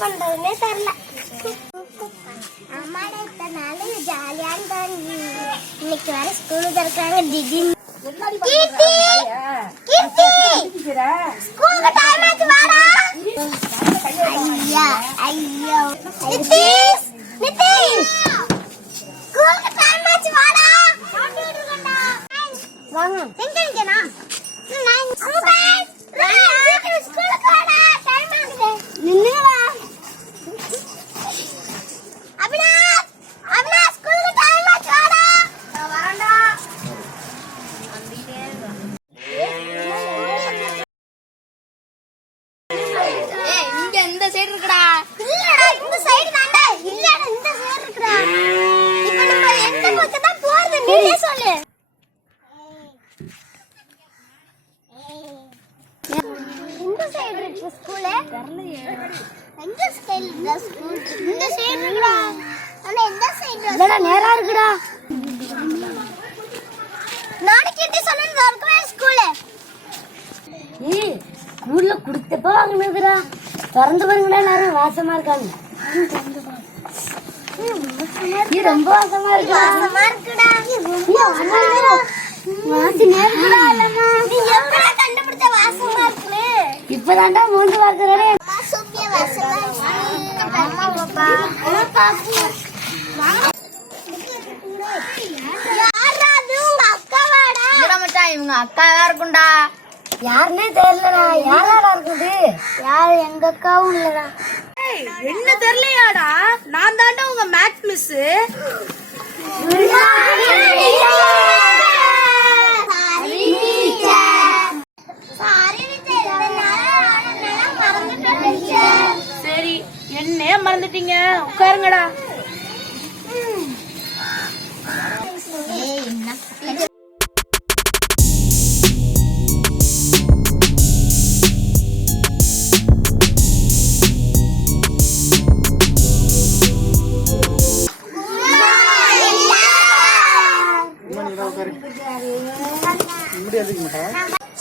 பண்றதுன்னே தெரியல. அம்மாடா இத்தனை நாள் ஜாலியா இருந்தாங்க. இன்னைக்கு வேற ஸ்கூல் திறக்கிறாங்க. திடீர்னு கீர்த்தி ஸ்கூலுக்கு டைம் ஆச்சு வாடா. ஐயா ஐயோ நிதிஷ் ஸ்கூலுக்கு டைம் ஆச்சு வாடா. வாங்க எங்கேனா ஸ்கூலுக்கு வாடா டைம் ஆகுது. நின்னுடா அபினா அபினா ஸ்கூலுக்கு டைம் ஆச்சு வாடா. நான் வரேன்டா. இங்க இந்த சைடு இருக்குடா. இல்லடா இந்த சைடு தான்டா. இல்லடா இந்த சைடு இருக்குடா. இப்போ நம்ம எந்த பக்கம் தான் போறது நீயே சொல்லு. இந்த சைடு இருக்கு ஸ்கூல். தெரியலையே. எந்த சைடு இருக்கு ஸ்கூல்? இந்த சைடு இருக்குடா. ஆனா எந்த சைடு? இல்லடா நேரா இருக்குடா. நாளைக்கு சொன்னது இருக்குடா ஸ்கூல். ஏய் ஸ்கூல்ல குடுத்தப்ப வாங்குனதுடா. திறந்து பாருங்கடா எல்லாரும் வாசமா இருக்காங்க. நீ ரொம்ப வாசமா இருக்குடா. வாசமா இருக்குடா. வாசமா இருக்குடா. அம்மா நீ எப்படா கண்டுபிடிச்ச வாசமா இருக்குன்னு? இப்பதான்டா மூந்து பார்க்கறே. அம்மா சூப்பிய வாசமா இருக்கு. அம்மா பாப்பா பாப்பு யாரா அது? உங்க அக்காவாடா? இல்லடா மச்சான் இவங்க அக்காவா இருக்கும்டா. யாருன்னே தெரியலடா. யாராடா இருக்குது? யாரு எங்க அக்காவும் இல்லடா. என்ன தெரியலையாடா? நான் தாண்டா உங்க மேத்ஸ் மிஸ். சரி என்ன மறந்துட்டீங்க? உட்காருங்கடா.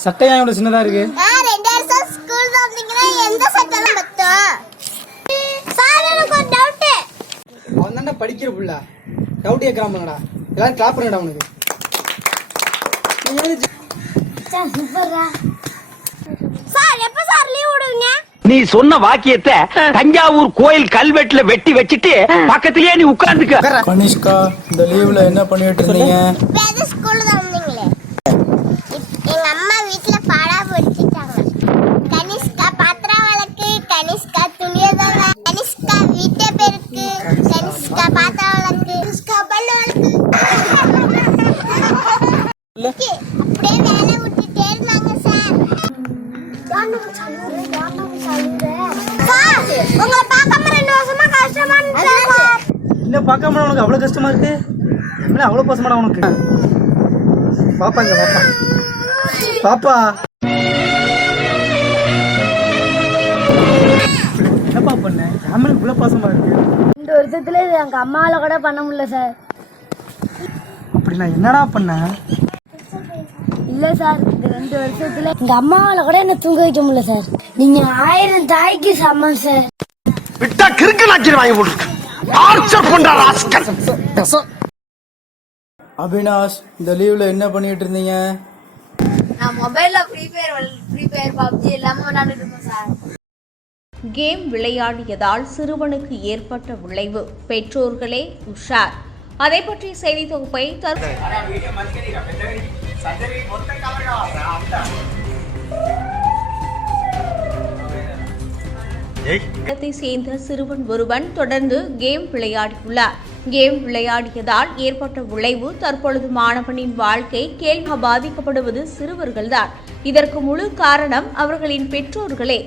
சட்டையா இவ்வளவு சின்னதா இருக்கு? 2 வருஷம் ஸ்கூல் வந்தீங்கன்னா எந்த சட்டைல பத்தும்? சார் எனக்கு ஒரு டவுட். அவன் தான்டா படிக்கிற புள்ள. டவுட் கேக்குறான் பண்ணடா. எல்லாரும் கிளாப் பண்ணுடா அவனுக்கு. சார் எப்ப சார் லீவ் விடுவீங்க? நீ சொன்ன வாக்கியத்தை தஞ்சாவூர் கோயில் கல்வெட்டுல வெட்டி வச்சிட்டு பக்கத்திலேயே நீ உட்கார்ந்துக்க. கனிஷ்கா இந்த லீவ்ல என்ன பண்ணிட்டு இருந்தீங்க? பேத ஸ்கூல்ல தான் வந்தீங்களே. எங்க அம்மா வீட்ல பாடா படிச்சிட்டாங்க. கனிஷ்கா பாத்திரம் வளக்கு, கனிஷ்கா துணிய தர, கனிஷ்கா வீட்டை பெருக்கு, கனிஷ்கா பாத்திரம் வளக்கு, கனிஷ்கா பல்லு வளக்கு. அப்படியே வேலை விட்டுட்டே இருந்தாங்க சார். சார் உங்களை பார்க்காம 2 வருஷமா கஷ்டமா இருந்துச்சு சார். என்ன பார்க்காம உனக்கு அவ்வளவு கஷ்டமா இருக்கு? என்ன அவ்வளவு பாசமாடா உனக்கு? பாப்பா இங்க பாப்பா. பாப்பா என்னப்பா பண்ண? கேமரா இவ்வளவு பாசமா இருக்கு. 2 வருஷத்துல எங்க அம்மால கூட பண்ண முடியல சார். அப்படி நான் என்னடா பண்ண? இல்ல சார் இந்த 2 வருஷத்துல எங்க அம்மாவால கூட என்ன தூங்க வைக்க முடியல சார். நீங்க 1000 தாய்க்கு சமம் சார். விட்டா கிறுக்கு நாக்கி வாங்கி போட்டு டார்ச்சர் பண்ற ராஸ்கல். அபினாஷ் இந்த லீவ்ல என்ன பண்ணிட்டு இருந்தீங்க? நான் மொபைல்ல ஃப்ரீ ஃபயர் பப்ஜி எல்லாமே விளையாடிட்டு இருந்தேன் சார். கேம் விளையாடியதால் சிறுவனுக்கு ஏற்பட்ட விளைவு பெற்றோர்களே உஷார். அதை பற்றிய செய்தி தொகுப்பை சேர்ந்த சிறுவன் ஒருவன் தொடர்ந்து கேம் விளையாடியுள்ளார். கேம் விளையாடியதால் ஏற்பட்ட விளைவு தற்பொழுது மாணவனின் வாழ்க்கை கேள்வி பாதிக்கப்படுவது சிறுவர்கள்தான். இதற்கு முழு காரணம் அவர்களின் பெற்றோர்களே.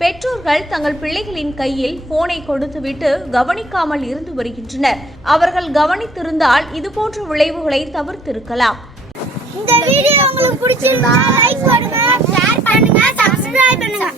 பெற்றோர்கள் தங்கள் பிள்ளைகளின் கையில் போனை கொடுத்துவிட்டு கவனிக்காமல் இருந்து வருகின்றனர். அவர்கள் கவனித்திருந்தால் இதுபோன்ற விளைவுகளை தவிர்த்திருக்கலாம். இந்த வீடியோ உங்களுக்கு பிடிச்சிருந்தா லைக் பண்ணுங்க, ஷேர் பண்ணுங்க, சப்ஸ்கிரைப் பண்ணுங்க.